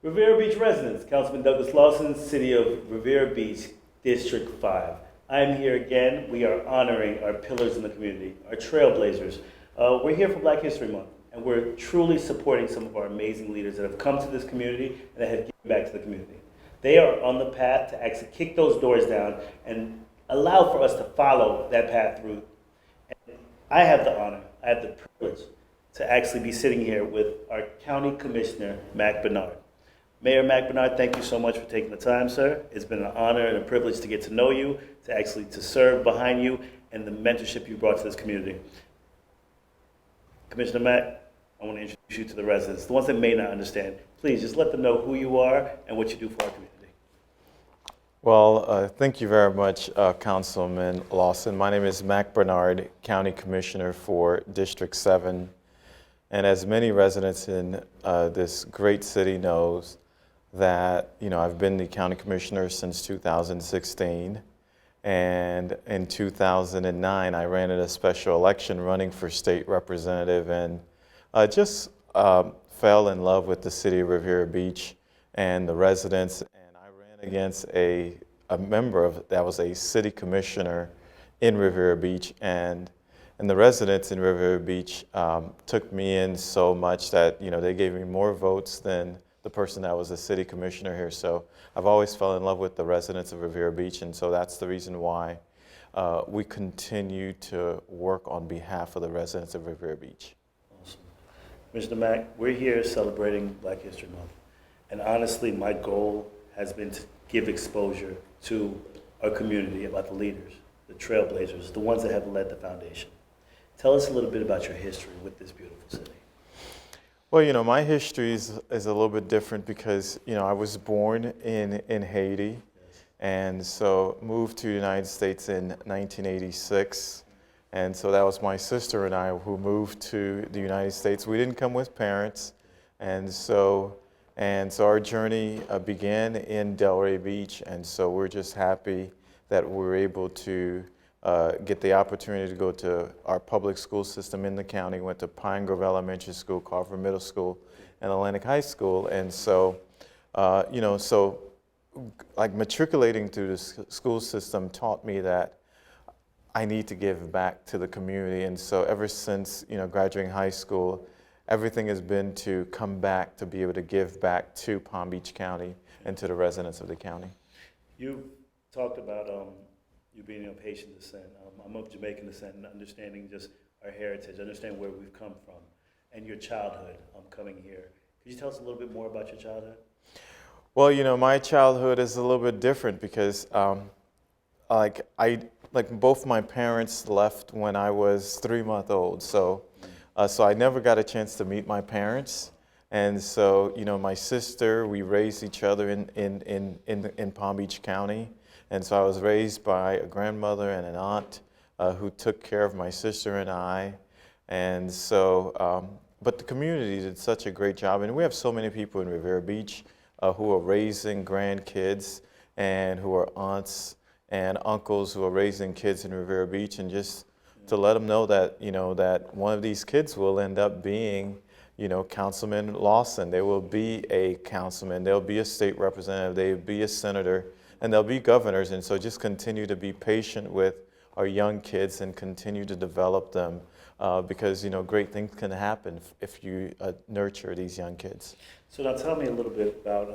Riviera Beach residents, Councilman Douglas Lawson, City of Riviera Beach, District 5. I'm here again. We are honoring our pillars in the community, our trailblazers. We're here for Black History Month, and we're truly supporting some of our amazing leaders that have come to this community and that have given back to the community. They are on the path to actually kick those doors down and allow for us to follow that path through. And I have the honor, I have the privilege to actually be sitting here with our County Commissioner, Mack Bernard. Mayor Mack Bernard, thank you so much for taking the time, sir. It's been an honor and a privilege to get to know you, to serve behind you, and the mentorship you brought to this community. Commissioner Mack, I want to introduce you to the residents, the ones that may not understand. Please just let them know who you are and what you do for our community. Well, thank you very much, Councilman Lawson. My name is Mack Bernard, County Commissioner for District 7. And as many residents in this great city knows, that I've been the county commissioner since 2016, and in 2009 I ran in a special election running for state representative, and just fell in love with the city of Riviera Beach and the residents, and I ran against a member that was a city commissioner in Riviera Beach, and the residents in Riviera Beach took me in so much that they gave me more votes than the person that was a city commissioner here. So I've always fell in love with the residents of Riviera Beach, and so that's the reason why we continue to work on behalf of the residents of Riviera Beach. Awesome. Mr. Mack, we're here celebrating Black History Month, and honestly my goal has been to give exposure to our community about the leaders, the trailblazers, the ones that have led the foundation. Tell us a little bit about your history with this beautiful city. Well, my history is a little bit different because, I was born in Haiti, Yes. and so moved to the United States in 1986. And so that was my sister and I who moved to the United States. We didn't come with parents, and so our journey began in Delray Beach, and so we're just happy that we're able to get the opportunity to go to our public school system in the county. Went to Pine Grove Elementary School, Carver Middle School, and Atlantic High School. And so, like matriculating through the school system taught me that I need to give back to the community. And so ever since, graduating high school, everything has been to come back to be able to give back to Palm Beach County and to the residents of the county. You talked about you being of Haitian descent. I'm of Jamaican descent, and understanding just our heritage, understanding where we've come from, and your childhood coming here. Could you tell us a little bit more about your childhood? Well, my childhood is a little bit different because, both my parents left when I was 3 months old, so I never got a chance to meet my parents, and so my sister, we raised each other in Palm Beach County. And so I was raised by a grandmother and an aunt who took care of my sister and I. And so, but the community did such a great job. And we have so many people in Riviera Beach who are raising grandkids and who are aunts and uncles who are raising kids in Riviera Beach. And just to let them know that, that one of these kids will end up being, Councilman Lawson. There will be a councilman, there'll be a state representative, there'll be a senator, and they'll be governors. And so just continue to be patient with our young kids and continue to develop them because, great things can happen if you nurture these young kids. So now tell me a little bit about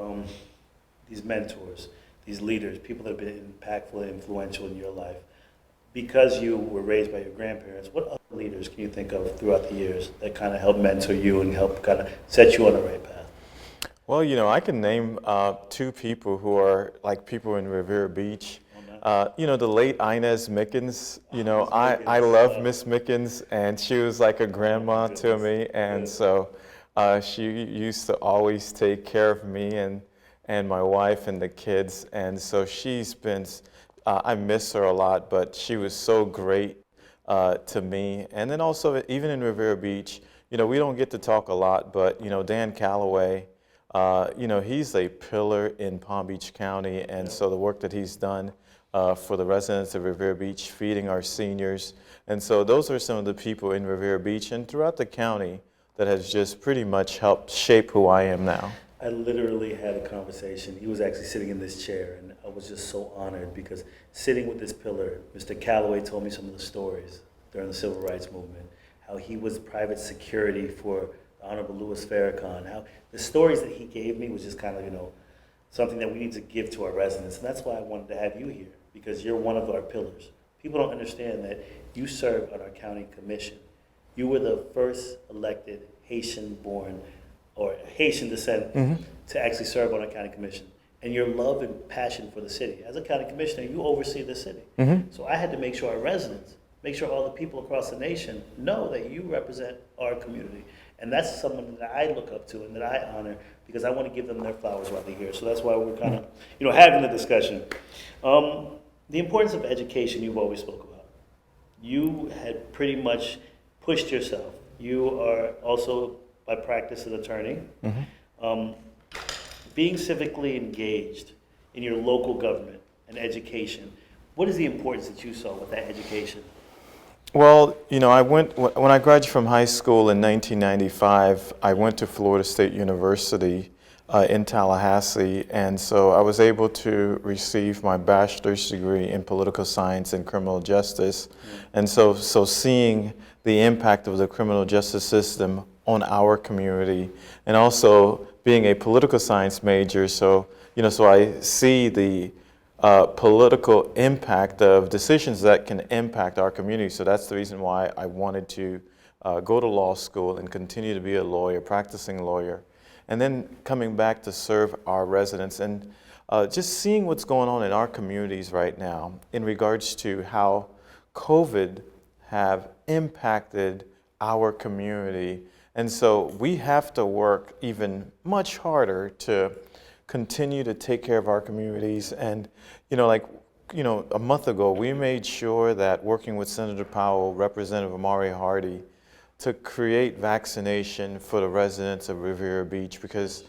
these mentors, these leaders, people that have been impactful and influential in your life. Because you were raised by your grandparents, what other leaders can you think of throughout the years that kind of helped mentor you and help kind of set you on the right path? Well, I can name two people who are like people in Riviera Beach. The late Inez Mickens. I love Miss Mickens, and she was like a grandma to me, and so she used to always take care of me and my wife and the kids, and so she's been. I miss her a lot, but she was so great to me. And then also, even in Riviera Beach, we don't get to talk a lot, but Dan Calloway. He's a pillar in Palm Beach County, and so the work that he's done for the residents of Riviera Beach, feeding our seniors. And so those are some of the people in Riviera Beach and throughout the county that has just pretty much helped shape who I am now. I literally had a conversation. He was actually sitting in this chair, and I was just so honored because sitting with this pillar, Mr. Calloway told me some of the stories during the Civil Rights Movement, how he was private security for Honorable Louis Farrakhan, how the stories that he gave me was just kind of, something that we need to give to our residents. And that's why I wanted to have you here, because you're one of our pillars. People don't understand that you serve on our county commission. You were the first elected Haitian-born or Haitian descent to actually serve on a county commission. And your love and passion for the city. As a county commissioner, you oversee the city. So I had to make sure our residents, make sure all the people across the nation know that you represent our community. And that's someone that I look up to and that I honor because I want to give them their flowers while they're here. So that's why we're kind of, having the discussion. The importance of education you've always spoke about. You had pretty much pushed yourself. You are also by practice an attorney. Being civically engaged in your local government and education, what is the importance that you saw with that education? Well, when I graduated from high school in 1995, I went to Florida State University in Tallahassee, and so I was able to receive my bachelor's degree in political science and criminal justice. And so seeing the impact of the criminal justice system on our community, and also being a political science major, so I see the political impact of decisions that can impact our community. So that's the reason why I wanted to go to law school and continue to be a lawyer, practicing lawyer, and then coming back to serve our residents and just seeing what's going on in our communities right now in regards to how COVID have impacted our community. And so we have to work even much harder to continue to take care of our communities. And, a month ago, we made sure that working with Senator Powell, Representative Amari Hardy, to create vaccination for the residents of Riviera Beach, because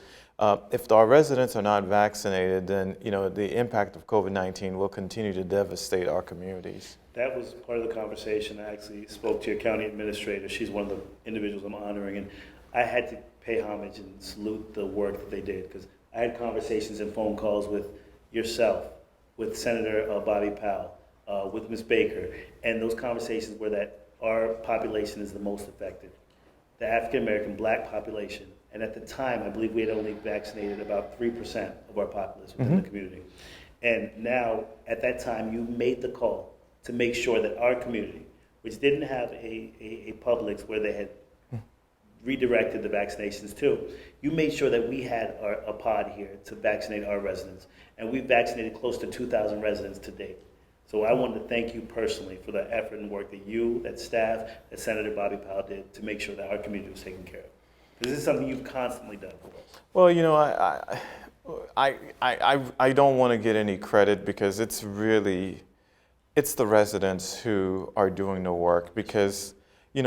if our residents are not vaccinated, then, the impact of COVID-19 will continue to devastate our communities. That was part of the conversation. I actually spoke to your county administrator. She's one of the individuals I'm honoring, and I had to pay homage and salute the work that they did, because I had conversations and phone calls with yourself, with Senator Bobby Powell, with Ms. Baker, and those conversations were that our population is the most affected, the African-American black population. And at the time, I believe we had only vaccinated about 3% of our populace within the community. And now, at that time, you made the call to make sure that our community, which didn't have a Publix where they had redirected the vaccinations to, you made sure that we had a pod here to vaccinate our residents. And we've vaccinated close to 2,000 residents to date. So I wanted to thank you personally for the effort and work that you, that staff, that Senator Bobby Powell did to make sure that our community was taken care of. Because this is something you've constantly done for us. Well, I don't want to get any credit because it's the residents who are doing the work. Because,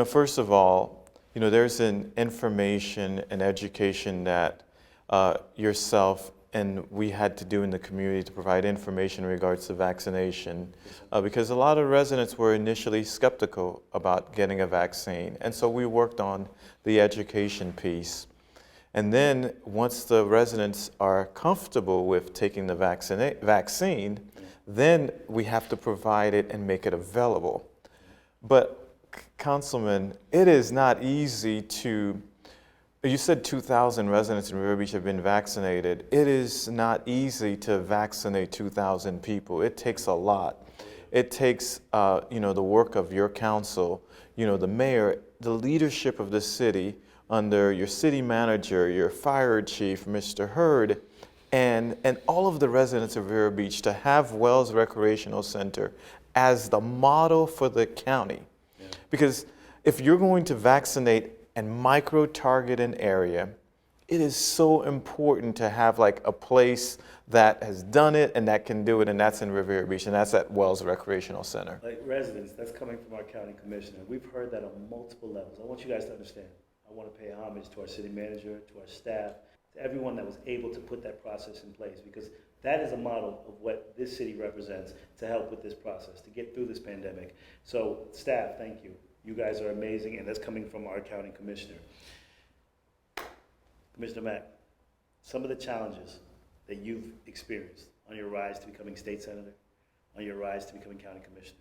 first of all, there's an information and education that yourself and we had to do in the community to provide information in regards to vaccination, because a lot of residents were initially skeptical about getting a vaccine. And so we worked on the education piece. And then once the residents are comfortable with taking the vaccine, then we have to provide it and make it available. But Councilman, it is not easy to, you said 2,000 residents in Riviera Beach have been vaccinated. It is not easy to vaccinate 2,000 people. It takes a lot. It takes, the work of your council, the mayor, the leadership of the city under your city manager, your fire chief, Mr. Hurd, and all of the residents of Riviera Beach to have Wells Recreational Center as the model for the county. Yeah. Because if you're going to vaccinate and micro-target an area, it is so important to have like a place that has done it and that can do it, and that's in Riviera Beach, and that's at Wells Recreational Center. Like residents, that's coming from our county commissioner. We've heard that on multiple levels. I want you guys to understand. I want to pay homage to our city manager, to our staff, to everyone that was able to put that process in place, because that is a model of what this city represents to help with this process, to get through this pandemic. So staff, thank you. You guys are amazing, and that's coming from our county commissioner. Commissioner Mack, some of the challenges that you've experienced on your rise to becoming state senator, on your rise to becoming county commissioner,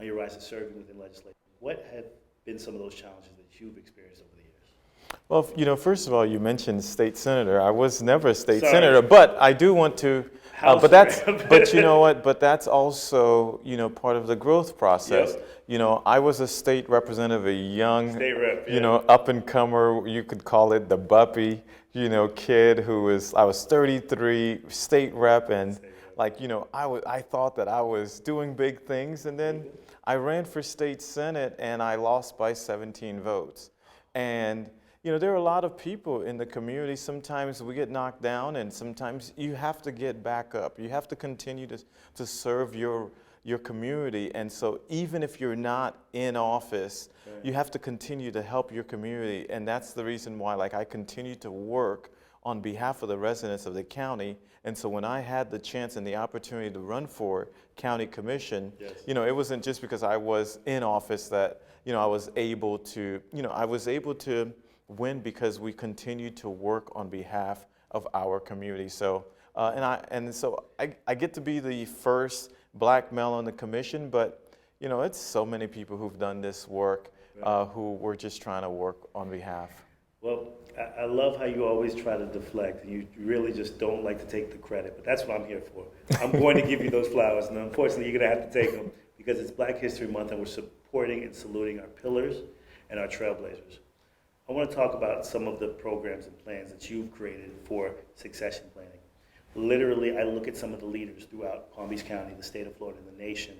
on your rise to serving within legislation. What have been some of those challenges that you've experienced over the years? Well, first of all, you mentioned state senator. I was never a state Sorry. senator, but I do want to. But you know what? But that's also, part of the growth process. Yep. I was a state representative, a young, State rep, yeah. up and comer. You could call it the buppy, kid I was 33, state rep, and I thought that I was doing big things, and then I ran for state senate and I lost by 17 votes, and. There are a lot of people in the community. Sometimes we get knocked down, and sometimes you have to get back up. You have to continue to serve your community. And so even if you're not in office, you have to continue to help your community. And that's the reason why I continue to work on behalf of the residents of the county. And so when I had the chance and the opportunity to run for county commission, it wasn't just because I was in office that, I was able to win because we continue to work on behalf of our community. So, so I get to be the first black male on the commission, but it's so many people who've done this work who we're just trying to work on behalf. Well, I love how you always try to deflect, and you really just don't like to take the credit, but that's what I'm here for. I'm going to give you those flowers, and unfortunately you're going to have to take them because it's Black History Month and we're supporting and saluting our pillars and our trailblazers. I want to talk about some of the programs and plans that you've created for succession planning. Literally, I look at some of the leaders throughout Palm Beach County, the state of Florida, and the nation,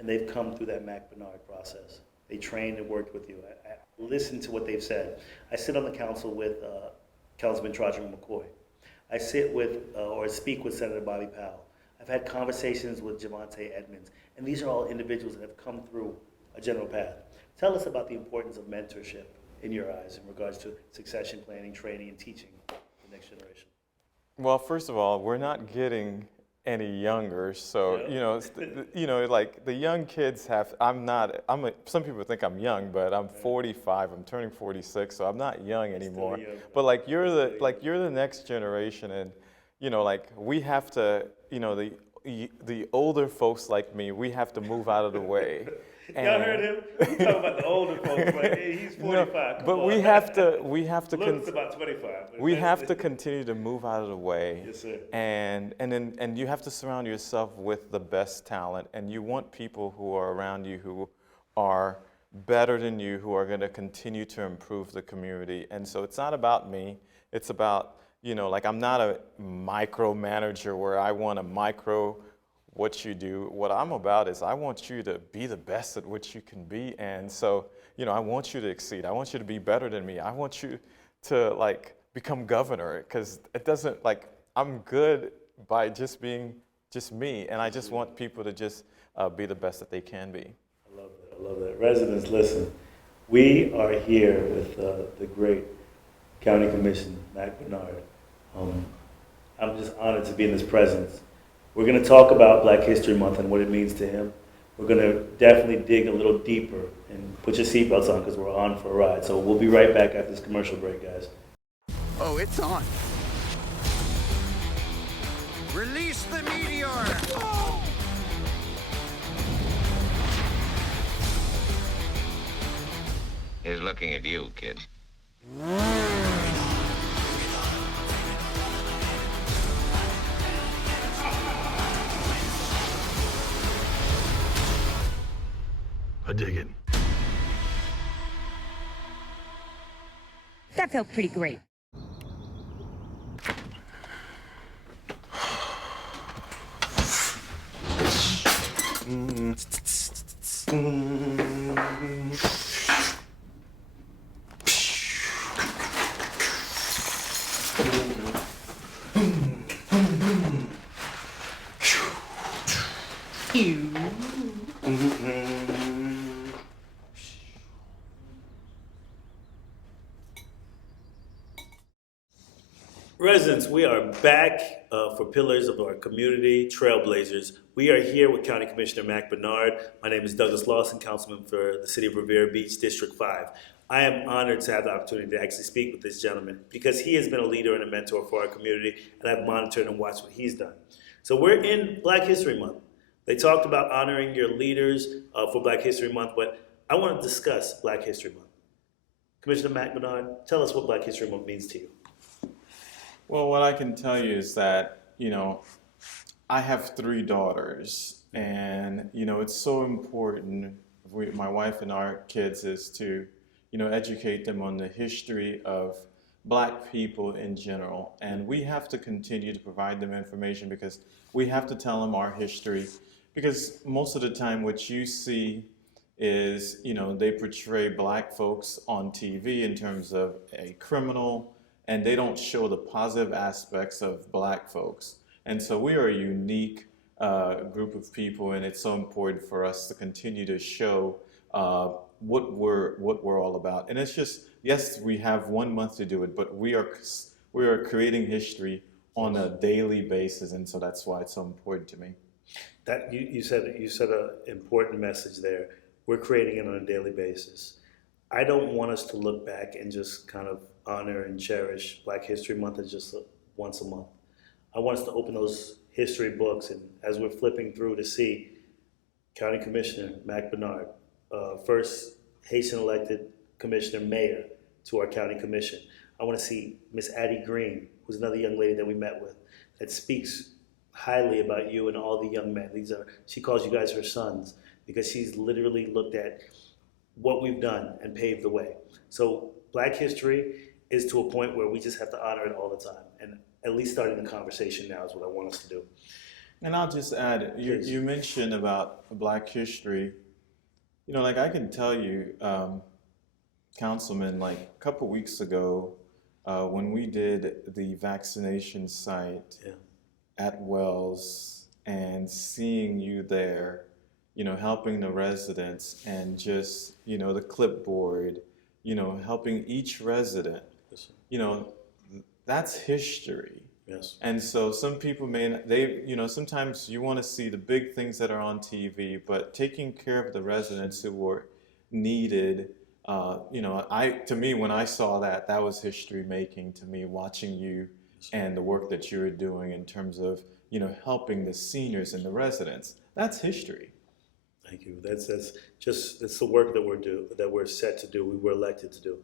and they've come through that Mack process. They trained and worked with you. I listened to what they've said. I sit on the council with Councilman McCoy. I sit with or speak with Senator Bobby Powell. I've had conversations with Javante Edmonds, and these are all individuals that have come through a general path. Tell us about the importance of mentorship in your eyes in regards to succession planning, training, and teaching the next generation. Well, first of all, we're not getting any younger, so the young kids have. Some people think I'm young, but I'm 45. I'm turning 46, so I'm not young anymore. Young, but you're the next generation, and we have to. The older folks like me, we have to move out of the way. Y'all heard him? He's talking about the older folks. Hey, he's 45. But we have to. Look, about 25. We have to continue to move out of the way. Yes, sir. And you have to surround yourself with the best talent, and you want people who are around you who are better than you, who are going to continue to improve the community. And so it's not about me. It's about I'm not a micromanager where I want to micro what you do. What I'm about is I want you to be the best at what you can be. And so, I want you to exceed. I want you to be better than me. I want you to become governor, because it doesn't I'm good by just being just me. And I just want people to just be the best that they can be. I love that. I love that. Residents, listen, we are here with the great County Commissioner, Mack. I'm just honored to be in his presence. We're going to talk about Black History Month and what it means to him. We're going to definitely dig a little deeper, and put your seatbelts on because we're on for a ride. So we'll be right back after this commercial break, guys. Oh, it's on. Release the meteor! Oh! He's looking at you, kid. I dig it. That felt pretty great. Residents, we are back for Pillars of our Community, Trailblazers. We are here with County Commissioner Mack. My name is Douglas Lawson, Councilman for the City of Riviera Beach, District 5. I am honored to have the opportunity to actually speak with this gentleman because he has been a leader and a mentor for our community, and I've monitored and watched what he's done. So we're in Black History Month. They talked about honoring your leaders for Black History Month, but I want to discuss Black History Month. Commissioner Mack Bernard, tell us what Black History Month means to you. Well, what I can tell you is that, I have 3 daughters, and, it's so important, my wife and our kids, is to, educate them on the history of Black people in general. And we have to continue to provide them information because we have to tell them our history. Because most of the time what you see is, they portray Black folks on TV in terms of a criminal, and they don't show the positive aspects of Black folks. And so we are a unique group of people, and it's so important for us to continue to show what we're all about. And it's just, yes, we have 1 month to do it, but we are creating history on a daily basis, and so that's why it's so important to me. That you said an important message there. We're creating it on a daily basis. I don't want us to look back and just kind of honor and cherish Black History Month as just once a month. I want us to open those history books, and as we're flipping through to see County Commissioner Mack Bernard, first Haitian elected commissioner mayor to our county commission. I want to see Miss Addie Green, who's another young lady that we met with, that speaks highly about you and all the young men. She calls you guys her sons because she's literally looked at what we've done and paved the way. So Black history is to a point where we just have to honor it all the time. And at least starting the conversation now is what I want us to do. And I'll just add, you mentioned about Black history. Like I can tell you, Councilman, like a couple weeks ago, when we did the vaccination site at Wells and seeing you there, helping the residents and just, the clipboard, helping each resident, that's history. Yes. And so some people sometimes you want to see the big things that are on TV, but taking care of the residents who were needed, to me, when I saw that was history making to me, watching you and the work that you were doing in terms of, helping the seniors and the residents. That's history. Thank you. That's the work that we're set to do. We were elected to do.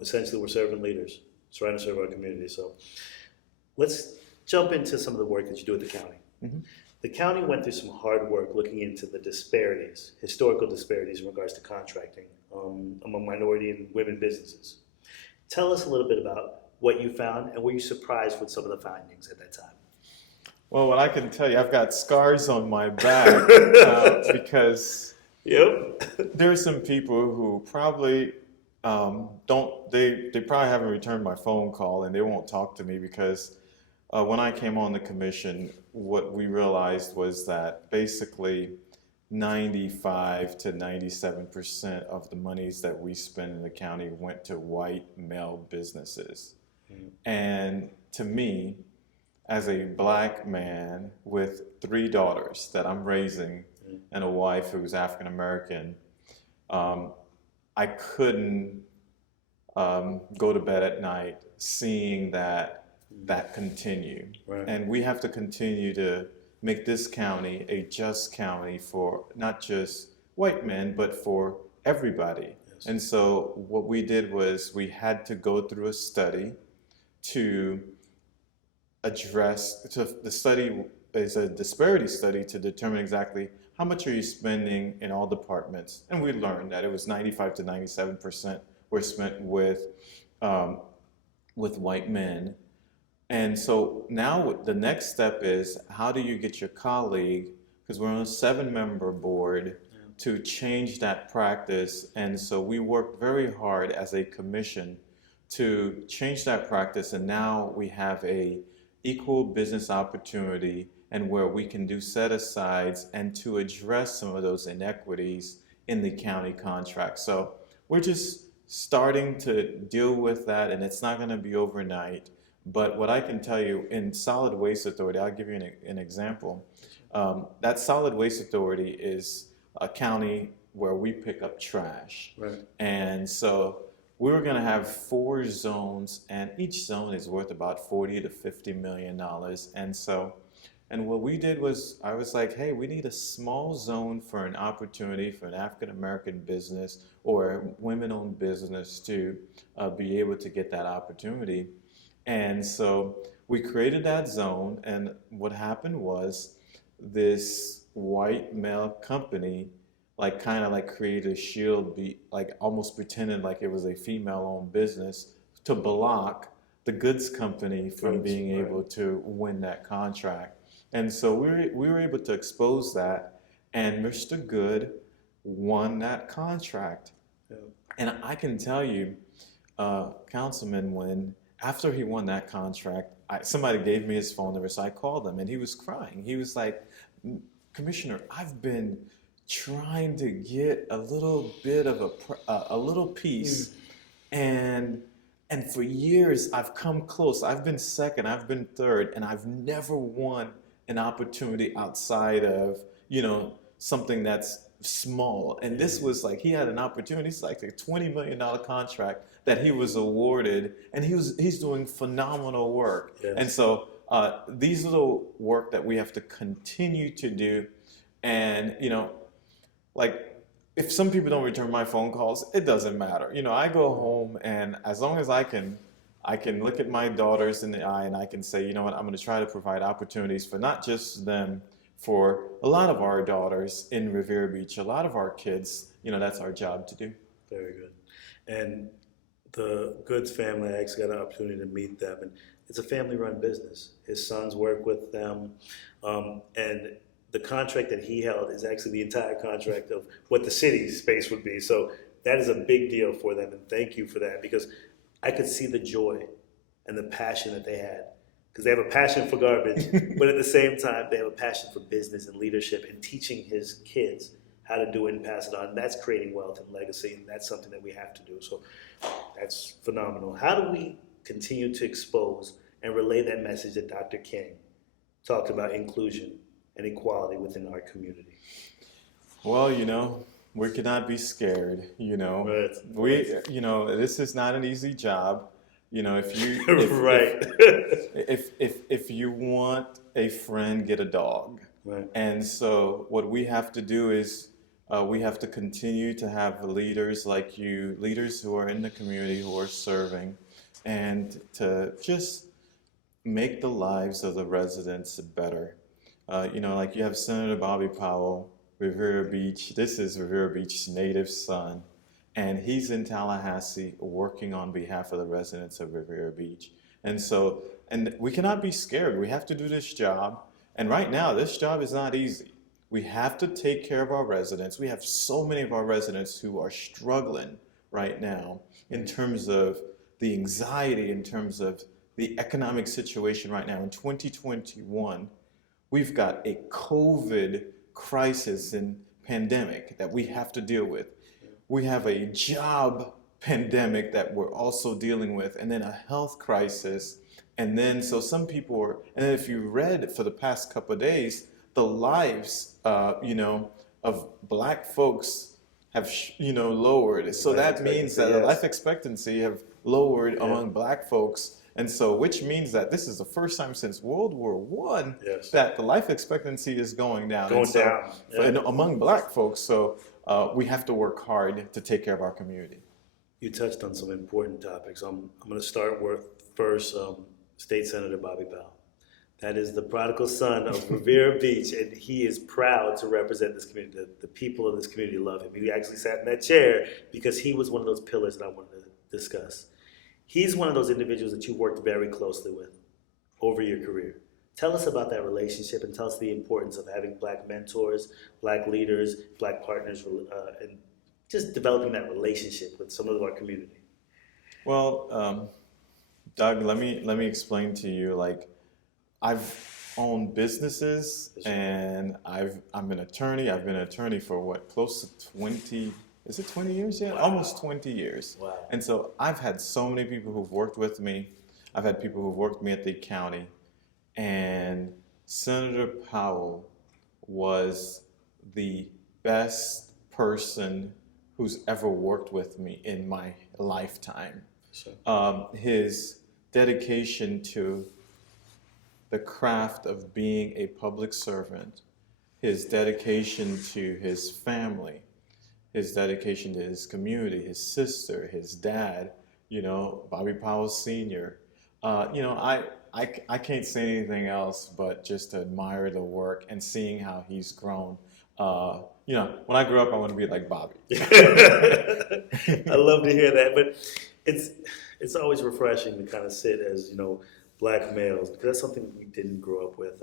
Essentially, we're servant leaders, trying to serve our community. So let's jump into some of the work that you do at the county. Mm-hmm. The county went through some hard work looking into the disparities, historical disparities in regards to contracting among minority and women businesses. Tell us a little bit about what you found, and were you surprised with some of the findings at that time? Well, what I can tell you, I've got scars on my back because there are some people who probably they probably haven't returned my phone call, and they won't talk to me because when I came on the commission, what we realized was that basically 95 to 97% of the monies that we spend in the county went to white male businesses. Mm-hmm. And to me, as a Black man with 3 daughters that I'm raising and a wife who's African American, I couldn't go to bed at night seeing that continue. Right. And we have to continue to make this county a just county for not just white men, but for everybody. Yes. And so what we did was we had to go through a study to address, the study is a disparity study to determine exactly how much are you spending in all departments. And we learned that it was 95 to 97% were spent with white men. And so now the next step is, how do you get your colleague, because we're on a 7-member board, to change that practice. And so we worked very hard as a commission to change that practice. And now we have a equal business opportunity and where we can do set-asides and to address some of those inequities in the county contract. So we're just starting to deal with that, and it's not going to be overnight. But what I can tell you, in Solid Waste Authority, I'll give you an example. That Solid Waste Authority is a county where we pick up trash. Right. And so we were going to have 4 zones, and each zone is worth about 40 to 50 million dollars. And what we did was, I was like, hey, we need a small zone for an opportunity for an African American business or women-owned business to be able to get that opportunity. And so we created that zone, and what happened was this white male company kind of created a shield, almost pretended like it was a female-owned business to block the goods company from being able to win that contract. And so we were able to expose that, and Mr. Good won that contract. Yeah. And I can tell you, Councilman, after he won that contract, somebody gave me his phone number, so I called him, and he was crying. He was like, Commissioner, I've been trying to get a little bit of a little piece, and for years I've come close. I've been second, I've been third, and I've never won an opportunity outside of, something that's small. And this was he had an opportunity. It's like a $20 million contract that he was awarded, and he's doing phenomenal work. Yes. And so these are the work that we have to continue to do. And, if some people don't return my phone calls, it doesn't matter. I go home, and as long as I can look at my daughters in the eye, and I can say, you know what, I'm going to try to provide opportunities for not just them, for a lot of our daughters in Riviera Beach, a lot of our kids, that's our job to do. Very good. And the Goods family, I actually got an opportunity to meet them, and it's a family-run business. His sons work with them, and the contract that he held is actually the entire contract of what the city space would be. So that is a big deal for them, and thank you for that, because I could see the joy and the passion that they had, because they have a passion for garbage, but at the same time, they have a passion for business and leadership and teaching his kids how to do it and pass it on. That's creating wealth and legacy, and that's something that we have to do. So that's phenomenal. How do we continue to expose and relay that message that Dr. King talked about, inclusion and equality within our community? Well, we cannot be scared, Right. This is not an easy job. If you want a friend, get a dog. Right. And so what we have to do is we have to continue to have leaders like you, leaders who are in the community, who are serving, and to just make the lives of the residents better. You have Senator Bobby Powell, Riviera Beach. This is Riviera Beach's native son, and he's in Tallahassee working on behalf of the residents of Riviera Beach. And we cannot be scared. We have to do this job. And right now, this job is not easy. We have to take care of our residents. We have so many of our residents who are struggling right now in terms of the anxiety, in terms of the economic situation right now. In 2021, we've got a COVID crisis and pandemic that we have to deal with. We have a job pandemic that we're also dealing with, and then a health crisis. And then, so some people are, and then if you read for the past couple of days, the lives, of Black folks have, lowered. So that means that the life expectancy have lowered among Black folks. And so, which means that this is the first time since World War I that the life expectancy is going down. And among Black folks. So we have to work hard to take care of our community. You touched on some important topics. I'm going to start with first State Senator Bobby Powell. That is the prodigal son of Riviera Beach, and he is proud to represent this community. The people of this community love him. He actually sat in that chair because he was one of those pillars that I wanted to discuss. He's one of those individuals that you worked very closely with over your career. Tell us about that relationship, and tell us the importance of having Black mentors, Black leaders, Black partners, and just developing that relationship with some of our community. Well, Doug, let me explain to you. I've owned businesses, and I'm an attorney. I've been an attorney for close to 20. Is it 20 years yet? Wow. Almost 20 years. Wow. And so I've had so many people who've worked with me. I've had people who've worked with me at the county. And Senator Powell was the best person who's ever worked with me in my lifetime. Sure. His dedication to the craft of being a public servant, his dedication to his family, his dedication to his community, his sister, his dad, Bobby Powell Sr. I can't say anything else but just to admire the work and seeing how he's grown. When I grow up, I want to be like Bobby. I love to hear that, but it's always refreshing to kind of sit as black males, because that's something we didn't grow up with,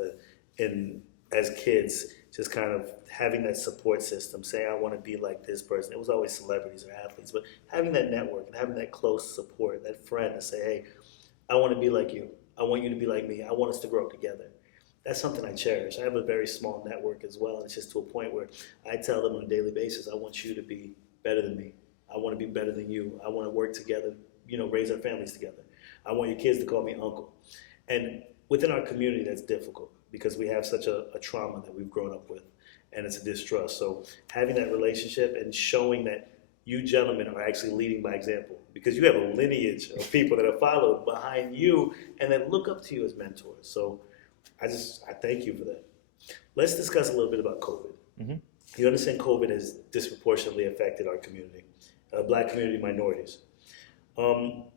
and as kids, just kind of having that support system, saying I want to be like this person. It was always celebrities or athletes, but having that network and having that close support, that friend to say, hey, I want to be like you. I want you to be like me. I want us to grow up together. That's something I cherish. I have a very small network as well. It's just to a point where I tell them on a daily basis, I want you to be better than me. I want to be better than you. I want to work together, raise our families together. I want your kids to call me uncle. And within our community, that's difficult because we have such a trauma that we've grown up with, and it's a distrust. So having that relationship and showing that you gentlemen are actually leading by example, because you have a lineage of people that have followed behind you and that look up to you as mentors. So I thank you for that. Let's discuss a little bit about COVID. Mm-hmm. You understand COVID has disproportionately affected our community, black community, minorities.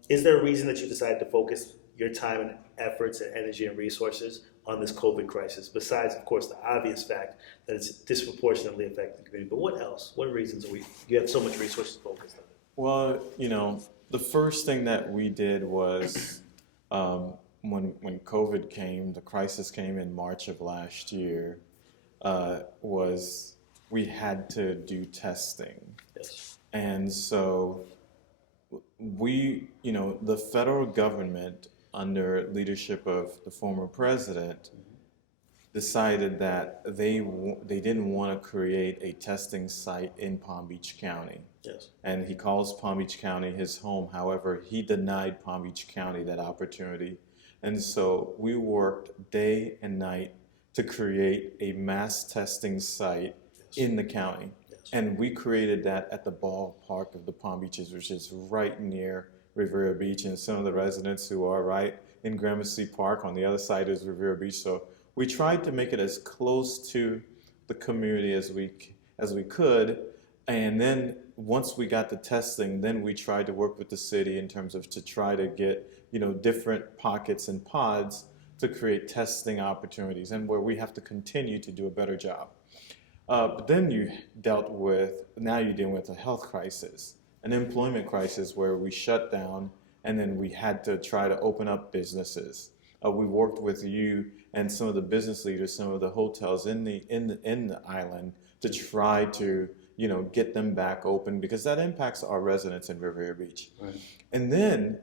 Is there a reason that you decided to focus your time and efforts and energy and resources on this COVID crisis, besides, of course, the obvious fact that it's disproportionately affecting the community? But what else? What reasons you have so much resources focused on it? Well, the first thing that we did was when COVID came, the crisis came in March of last year, was we had to do testing. Yes. And so the federal government, under leadership of the former president, decided that they didn't want to create a testing site in Palm Beach County. Yes. And he calls Palm Beach County his home. However, he denied Palm Beach County that opportunity. And so we worked day and night to create a mass testing site in the county. Yes. And we created that at the ballpark of the Palm Beaches, which is right near Riviera Beach, and some of the residents who are right in Gramercy Park on the other side is Riviera Beach. So we tried to make it as close to the community as we could. And then once we got the testing, then we tried to work with the city in terms of to try to get different pockets and pods to create testing opportunities, and where we have to continue to do a better job. But then you're dealing with a health crisis, an employment crisis where we shut down, and then we had to try to open up businesses. We worked with you and some of the business leaders, some of the hotels in the island to try to get them back open, because that impacts our residents in Riviera Beach. Right. And then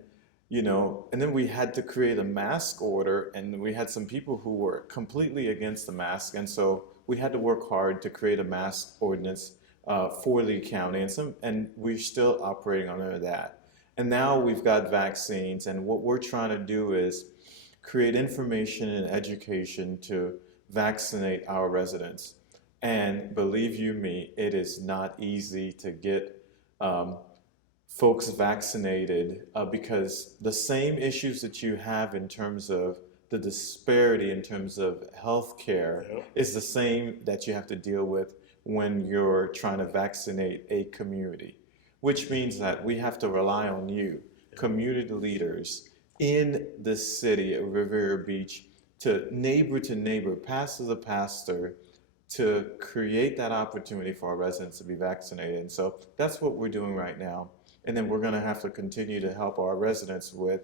we had to create a mask order, and we had some people who were completely against the mask, and so we had to work hard to create a mask ordinance for the county, and we're still operating under that. And now we've got vaccines, and what we're trying to do is create information and education to vaccinate our residents. And believe you me, it is not easy to get folks vaccinated because the same issues that you have in terms of the disparity in terms of health care is the same that you have to deal with when you're trying to vaccinate a community, which means that we have to rely on you, community leaders in the city of Riviera Beach, to neighbor, pastor to pastor, to create that opportunity for our residents to be vaccinated. And so that's what we're doing right now. And then we're going to have to continue to help our residents with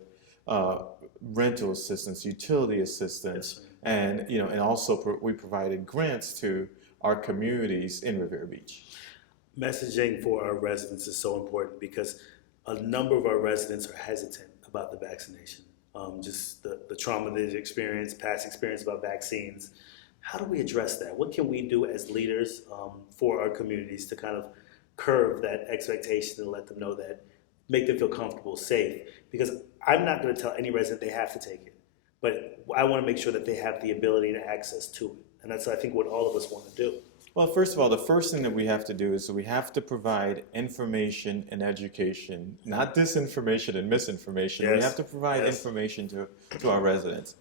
rental assistance, utility assistance, and also we provided grants to our communities in Riviera Beach. Messaging for our residents is so important because a number of our residents are hesitant about the vaccination. Just the trauma they've experienced, past experience about vaccines. How do we address that? What can we do as leaders for our communities to kind of curb that expectation and let them know that, make them feel comfortable, safe? Because I'm not going to tell any resident they have to take it, but I want to make sure that they have the ability and access to it. And that's, I think, what all of us want to do. Well, first of all, the first thing that we have to do is we have to provide information and education, not disinformation and misinformation. We Yes. have to provide Yes. information to our residents.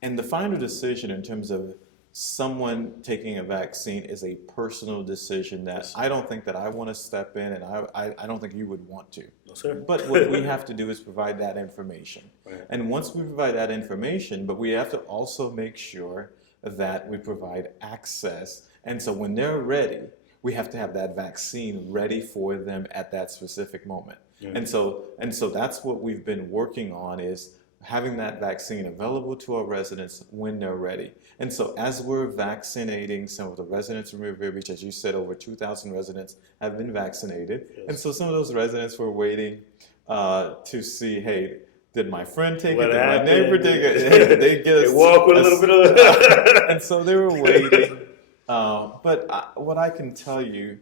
And the final decision in terms of someone taking a vaccine is a personal decision that I don't think that I want to step in, and I don't think you would want to. No, sir. But what we have to do is provide that information. Right. And once we provide that information, but we have to also make sure that we provide access. And so when they're ready, we have to have that vaccine ready for them at that specific moment. Yeah. And so that's what we've been working on, is having that vaccine available to our residents when they're ready. And so as we're vaccinating some of the residents in Riviera Beach, as you said, over 2,000 residents have been vaccinated. Yes. And so some of those residents were waiting to see, hey, did my friend take What it? Did happened? my neighbor take it? Hey, did they get They walk with a little bit of And so they were waiting. What I can tell you,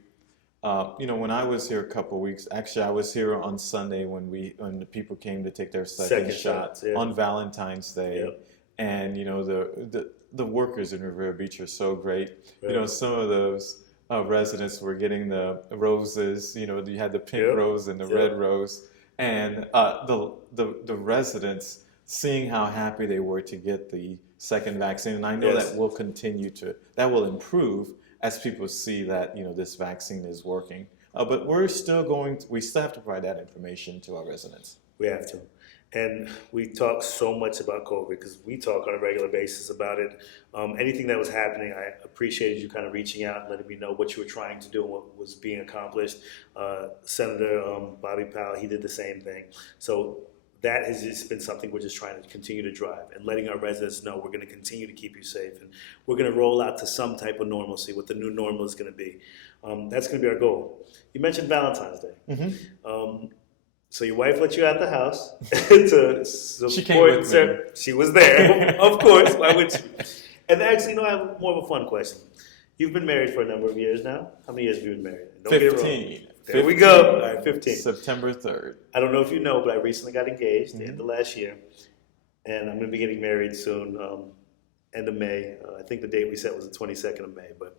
when I was here a couple of weeks, actually I was here on Sunday when the people came to take their second shot yeah. on Valentine's Day. Yep. And the workers in Riviera Beach are so great. Right. Some of those residents were getting the roses. You had the pink Yep. rose and the Yep. red rose, and the residents seeing how happy they were to get the second vaccine. And I know Yes. that will improve as people see that this vaccine is working. But we still have to provide that information to our residents. We have to. And we talk so much about COVID because we talk on a regular basis about it. Anything that was happening, I appreciated you kind of reaching out and letting me know what you were trying to do and what was being accomplished. Senator Bobby Powell, he did the same thing. So that has just been something we're just trying to continue to drive and letting our residents know we're going to continue to keep you safe. And we're going to roll out to some type of normalcy, what the new normal is going to be. That's going to be our goal. You mentioned Valentine's Day. Mm-hmm. So your wife let you out the house to support. She came with me. She was there, of course. Why would she? And actually, I have more of a fun question. You've been married for a number of years now. How many years have you been married? Don't get it wrong. 15. There we go. All right, 15. September 3rd. I don't know if you know, but I recently got engaged the end of last year, and I'm going to be getting married soon, end of May. I think the date we set was the 22nd of May, but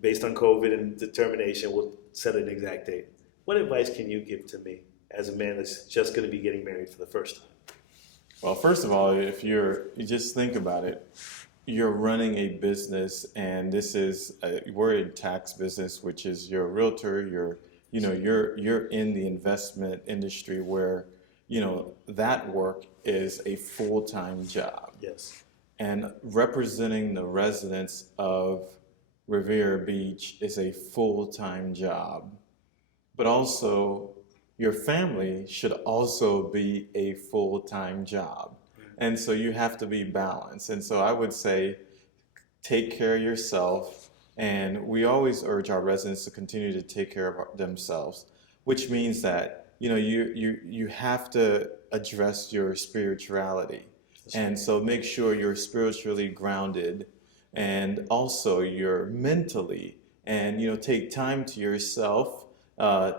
based on COVID and determination, we'll set an exact date. What advice can you give to me as a man that's just going to be getting married for the first time? Well, first of all, if you just think about it, you're running a business, and we're in tax business, which is you're a realtor. You're in the investment industry where that work is a full-time job. Yes. And representing the residents of Riviera Beach is a full-time job. But also, your family should also be a full-time job. And so you have to be balanced. And so I would say, take care of yourself. And we always urge our residents to continue to take care of themselves, which means that, you have to address your spirituality. And so make sure you're spiritually grounded, and also you're mentally, and, take time to yourself.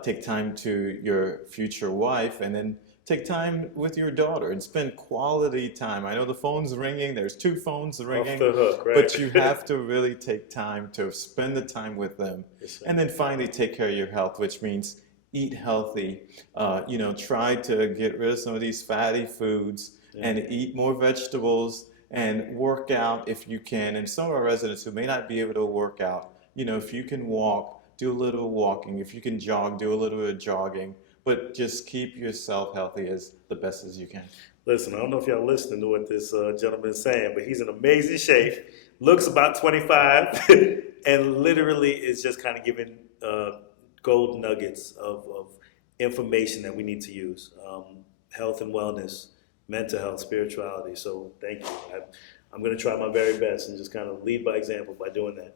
Take time to your future wife, and then take time with your daughter and spend quality time. I know the phone's ringing. There's 2 phones ringing. Off the hook, right? But you have to really take time to spend the time with them. Yes, sir. And then finally take care of your health, which means eat healthy. Try to get rid of some of these fatty foods and eat more vegetables and work out if you can. And some of our residents who may not be able to work out, if you can walk, do a little walking. If you can jog, do a little bit of jogging. But just keep yourself healthy as the best as you can. Listen, I don't know if y'all listening to what this gentleman is saying, but he's in amazing shape, looks about 25, and literally is just kind of giving gold nuggets of information that we need to use. Health and wellness, mental health, spirituality. So thank you. I'm going to try my very best and just kind of lead by example by doing that.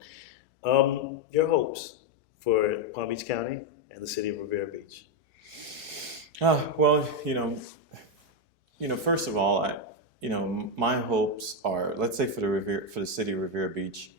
Your hopes for Palm Beach County and the city of Riviera Beach? First of all, my hopes are, let's say for the city of Riviera Beach,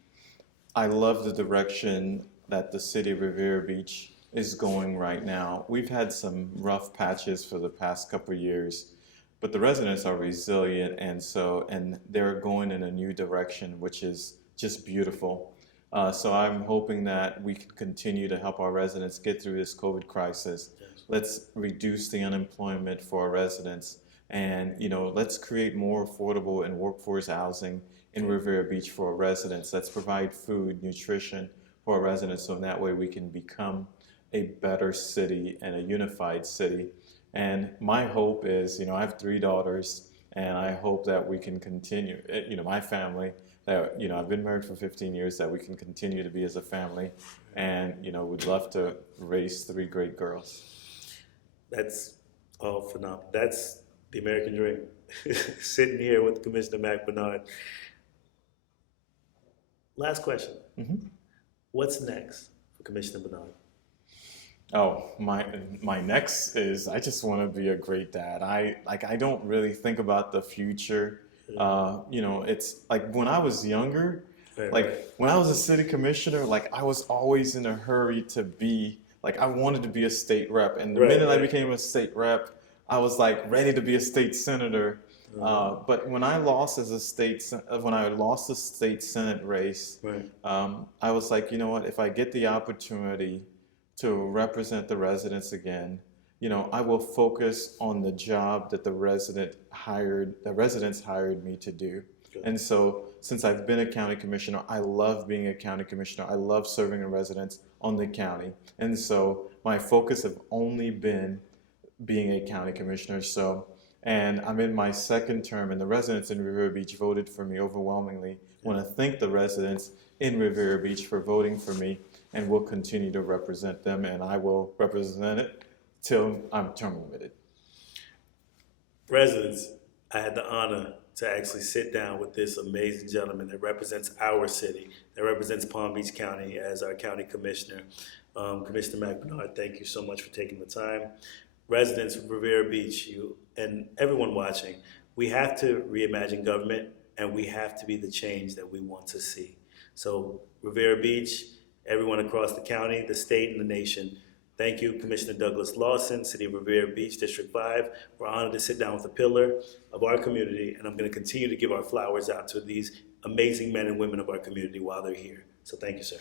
I love the direction that the city of Riviera Beach is going right now. We've had some rough patches for the past couple of years, but the residents are resilient, and they're going in a new direction, which is just beautiful. So I'm hoping that we can continue to help our residents get through this COVID crisis. Let's reduce the unemployment for our residents, and let's create more affordable and workforce housing in Riviera Beach for our residents. Let's provide food, nutrition for our residents, so in that way we can become a better city and a unified city. And my hope is, I have 3 daughters, and I hope that we can continue, my family, that, I've been married for 15 years, that we can continue to be as a family, and, would love to raise 3 great girls. That's all phenomenal. That's the American dream. Sitting here with Commissioner Mack Bernard. Last question. What's next for Commissioner Bernard? Oh, my next is, I just want to be a great dad. I don't really think about the future. It's like when I was younger, when I was a city commissioner, I was always in a hurry to be, I wanted to be a state rep. And the minute I became a state rep, I was ready to be a state senator. But when I lost the state senate race, I was like, you know what? If I get the opportunity to represent the residents again, I will focus on the job that the residents hired me to do. Good. And so, since I've been a county commissioner, I love being a county commissioner. I love serving the residents on the county. And so, my focus have only been being a county commissioner. And I'm in my 2nd term, and the residents in Riviera Beach voted for me overwhelmingly. I want to thank the residents in Riviera Beach for voting for me, and will continue to represent them, and I will represent it till I'm term limited. Residents, I had the honor to actually sit down with this amazing gentleman that represents our city, that represents Palm Beach County as our county commissioner. Commissioner Mack Bernard, thank you so much for taking the time. Residents of Riviera Beach, you and everyone watching, we have to reimagine government, and we have to be the change that we want to see. So Riviera Beach, everyone across the county, the state, and the nation, thank you, Commissioner Douglas Lawson, City of Riviera Beach, District 5. We're honored to sit down with a pillar of our community, and I'm going to continue to give our flowers out to these amazing men and women of our community while they're here. So thank you, sir.